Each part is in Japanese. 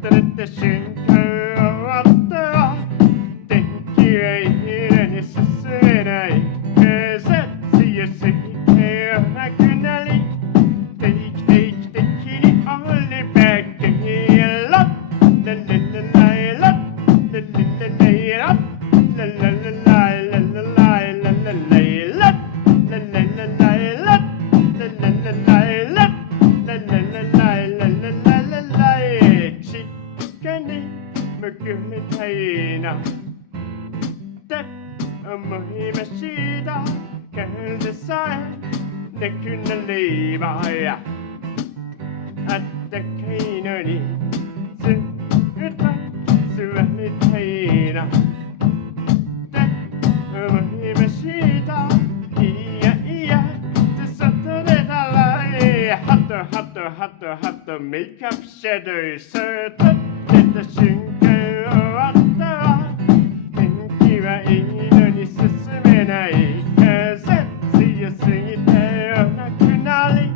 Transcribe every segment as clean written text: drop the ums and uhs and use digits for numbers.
と出た瞬間終わったわ天気はいいのに進めない風強すぎて弱くなり定期的にオールバックにやろラララララララララララララ報いたいなって思いました風さえなくなればあったかいのにずっと座りたいなって思いましたいやいや外出たらハットメイクアップシャドウそっと出た瞬間終わったわ天気はいいのに進めない風強すぎて弱くなり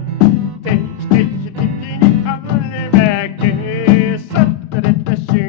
定期的にオールバックそっと出た瞬